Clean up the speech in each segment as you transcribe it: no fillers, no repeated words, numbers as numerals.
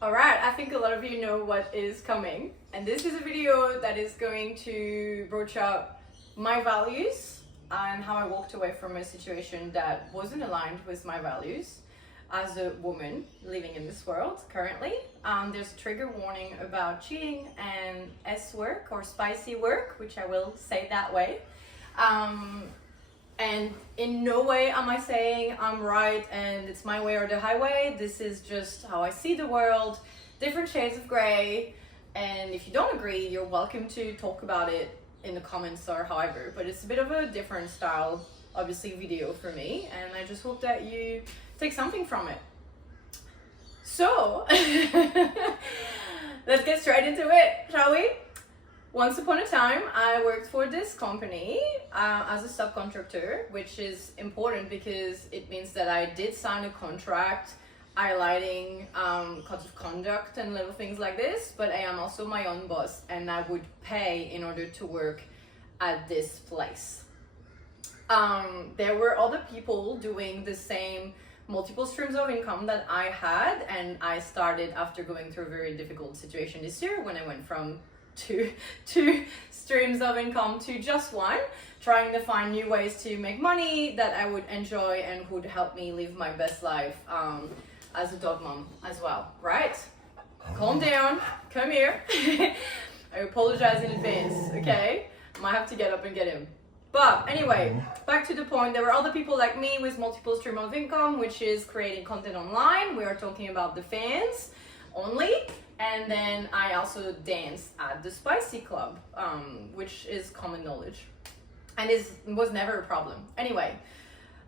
Alright, I think a lot of you know what is coming, and this is a video that is going to broach up my values and how I walked away from a situation that wasn't aligned with my values as a woman living in this world currently. There's a trigger warning about cheating and S work or spicy work, which I will say that way. And in no way am I saying I'm right and it's my way or the highway. This is just how I see the world, different shades of gray. And if you don't agree, you're welcome to talk about it in the comments or however. But it's a bit of a different style, obviously, video for me. And I just hope that you take something from it. So, let's get straight into it, shall we? Once upon a time, I worked for this company as a subcontractor, which is important because it means that I did sign a contract highlighting codes of conduct and little things like this, but I am also my own boss and I would pay in order to work at this place. There were other people doing the same multiple streams of income that I had, and I started after going through a very difficult situation this year when I went from two streams of income to just one, trying to find new ways to make money that I would enjoy and would help me live my best life as a dog mom as well, right? Calm down, come here. I apologize in advance, okay? I might have to get up and get him. But anyway, back to the point, there were other people like me with multiple stream of income, which is creating content online. We are talking about the fans only. And then I also dance at the Spicy Club, which is common knowledge and was never a problem. Anyway,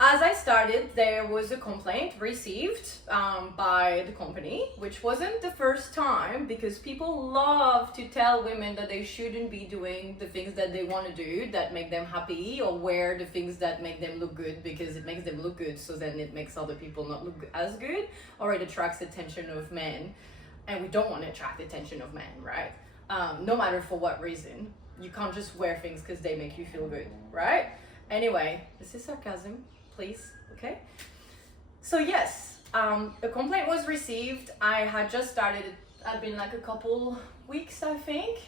as I started, there was a complaint received by the company, which wasn't the first time, because people love to tell women that they shouldn't be doing the things that they want to do that make them happy, or wear the things that make them look good because it makes them look good, so then it makes other people not look as good, or it attracts attention of men. And we don't want to attract the attention of men, right? No matter for what reason. You can't just wear things because they make you feel good, right? Anyway, this is sarcasm, please, okay? So yes, a complaint was received. I had just started, I'd been like a couple weeks, I think.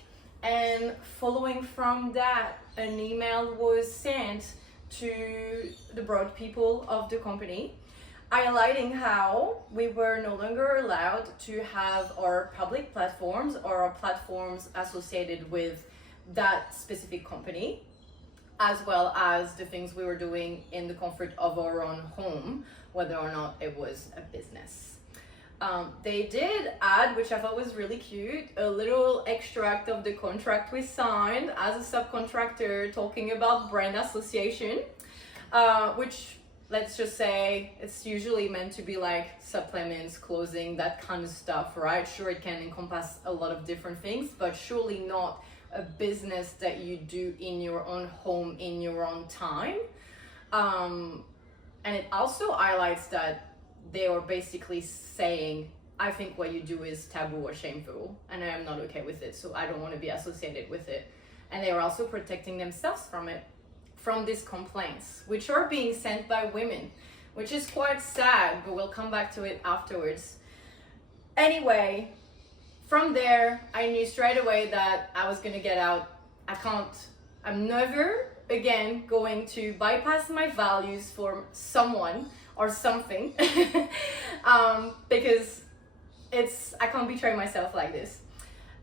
And following from that, an email was sent to the broad people of the company, highlighting how we were no longer allowed to have our public platforms or our platforms associated with that specific company, as well as the things we were doing in the comfort of our own home, whether or not it was a business. They did add, which I thought was really cute, a little extract of the contract we signed as a subcontractor talking about brand association, which, let's just say, it's usually meant to be like supplements, clothing, that kind of stuff, right? Sure, it can encompass a lot of different things, but surely not a business that you do in your own home, in your own time. And it also highlights that they are basically saying, I think what you do is taboo or shameful, and I am not okay with it, so I don't want to be associated with it. And they are also protecting themselves from it, from these complaints, which are being sent by women, which is quite sad, but we'll come back to it afterwards. Anyway, from there, I knew straight away that I was gonna get out. I'm never again going to bypass my values for someone or something, because I can't betray myself like this.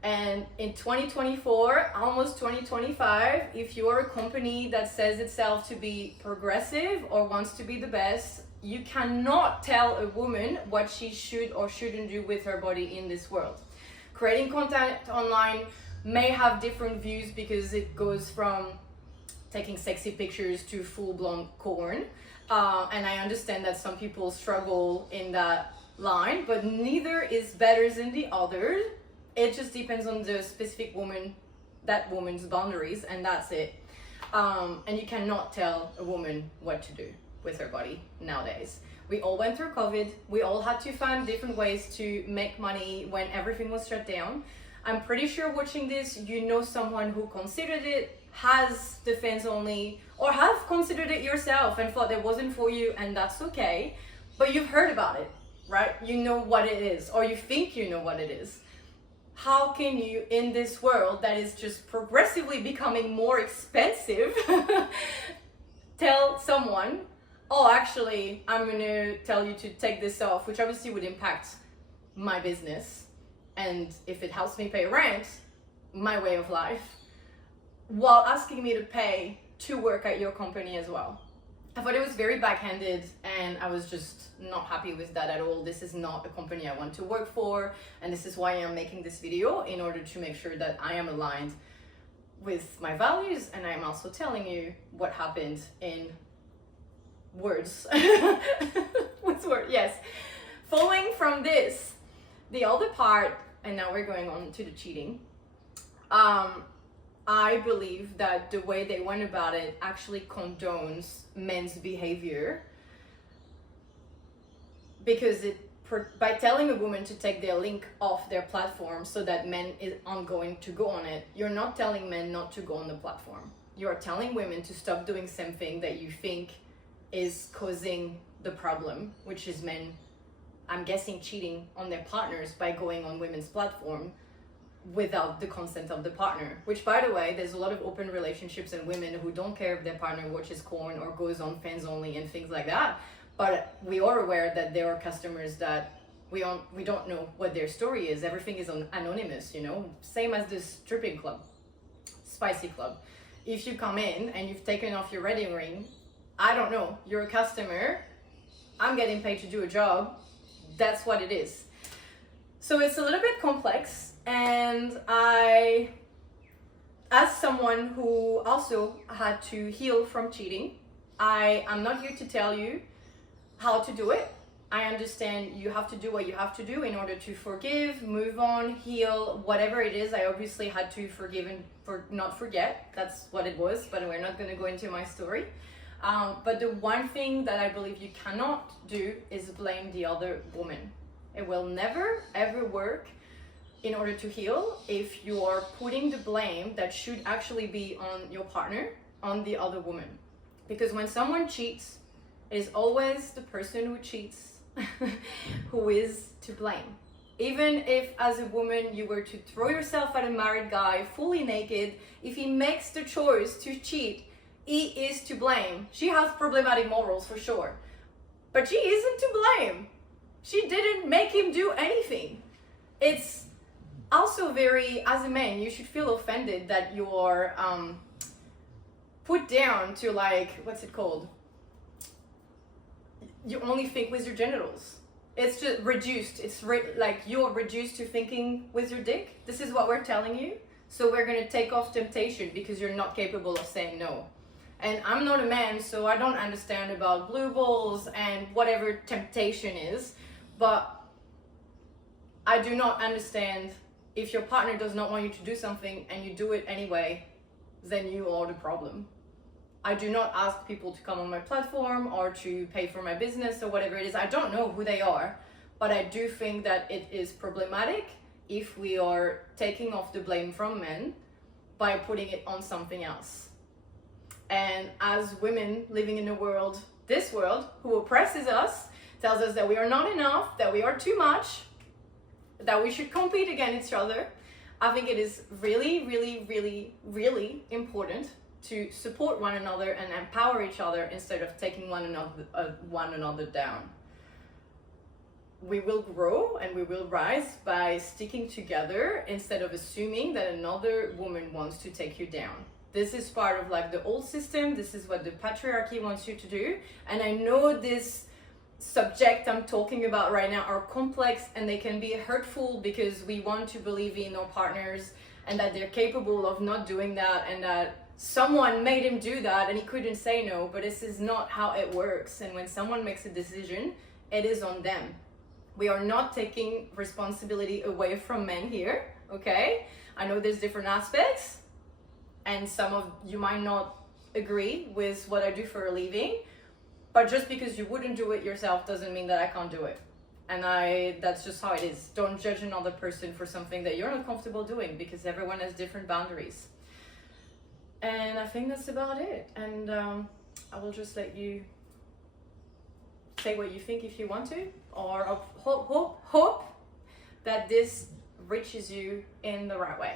And in 2024, almost 2025, if you're a company that says itself to be progressive or wants to be the best, you cannot tell a woman what she should or shouldn't do with her body in this world. Creating content online may have different views because it goes from taking sexy pictures to full-blown porn. And I understand that some people struggle in that line, but neither is better than the other. It just depends on the specific woman, that woman's boundaries, and that's it. And you cannot tell a woman what to do with her body nowadays. We all went through COVID. We all had to find different ways to make money when everything was shut down. I'm pretty sure watching this, you know someone who considered it, has the fans only, or have considered it yourself and thought it wasn't for you, and that's okay. But you've heard about it. right? You know what it is, or you think you know what it is. How can you, in this world that is just progressively becoming more expensive, tell someone, oh, actually, I'm going to tell you to take this off, which obviously would impact my business, and if it helps me pay rent, my way of life, while asking me to pay to work at your company as well. I thought it was very backhanded, and I was just not happy with that at all. This is not a company I want to work for, and this is why I'm making this video, in order to make sure that I am aligned with my values, and I'm also telling you what happened in words. With words, yes. Following from this, the other part, and now we're going on to the cheating. I believe that the way they went about it actually condones men's behavior, because by telling a woman to take their link off their platform so that men aren't going to go on it, you're not telling men not to go on the platform. You're telling women to stop doing something that you think is causing the problem, which is men, I'm guessing, cheating on their partners by going on women's platform without the consent of the partner. Which, by the way, there's a lot of open relationships and women who don't care if their partner watches porn or goes on fans only and things like that. But we are aware that there are customers that we don't know what their story is. Everything is anonymous, you know, same as this stripping club, spicy club. If you come in and you've taken off your wedding ring, I don't know, you're a customer, I'm getting paid to do a job, that's what it is. So it's a little bit complex. And I, as someone who also had to heal from cheating, I am not here to tell you how to do it. I understand you have to do what you have to do in order to forgive, move on, heal, whatever it is. I obviously had to forgive and not forget. That's what it was, but we're not going to go into my story. But the one thing that I believe you cannot do is blame the other woman. It will never, ever work in order to heal if you are putting the blame that should actually be on your partner on the other woman. Because when someone cheats, it is always the person who cheats who is to blame. Even if as a woman you were to throw yourself at a married guy fully naked, if he makes the choice to cheat, he is to blame. She has problematic morals for sure, but she isn't to blame. She didn't make him do anything. It's also very, as a man, you should feel offended that you're put down to, like, what's it called? You only think with your genitals. It's just reduced. It's like you're reduced to thinking with your dick. This is what we're telling you. So we're going to take off temptation because you're not capable of saying no. And I'm not a man, so I don't understand about blue balls and whatever temptation is. But I do not understand if your partner does not want you to do something and you do it anyway, then you are the problem. I do not ask people to come on my platform or to pay for my business or whatever it is. I don't know who they are, but I do think that it is problematic if we are taking off the blame from men by putting it on something else. And as women living in a world, this world, who oppresses us, tells us that we are not enough, that we are too much, that we should compete against each other, I think it is really, really, really, really important to support one another and empower each other instead of taking one another down. We will grow and we will rise by sticking together instead of assuming that another woman wants to take you down. This is part of like the old system. This is what the patriarchy wants you to do. And I know this subject I'm talking about right now are complex and they can be hurtful because we want to believe in our partners and that they're capable of not doing that and that someone made him do that and he couldn't say no, but this is not how it works. And when someone makes a decision, it is on them. We are not taking responsibility away from men here, okay? I know there's different aspects and some of you might not agree with what I do for a living, but just because you wouldn't do it yourself doesn't mean that I can't do it. And that's just how it is. Don't judge another person for something that you're not comfortable doing because everyone has different boundaries. And I think that's about it. And I will just let you say what you think if you want to. or hope that this reaches you in the right way.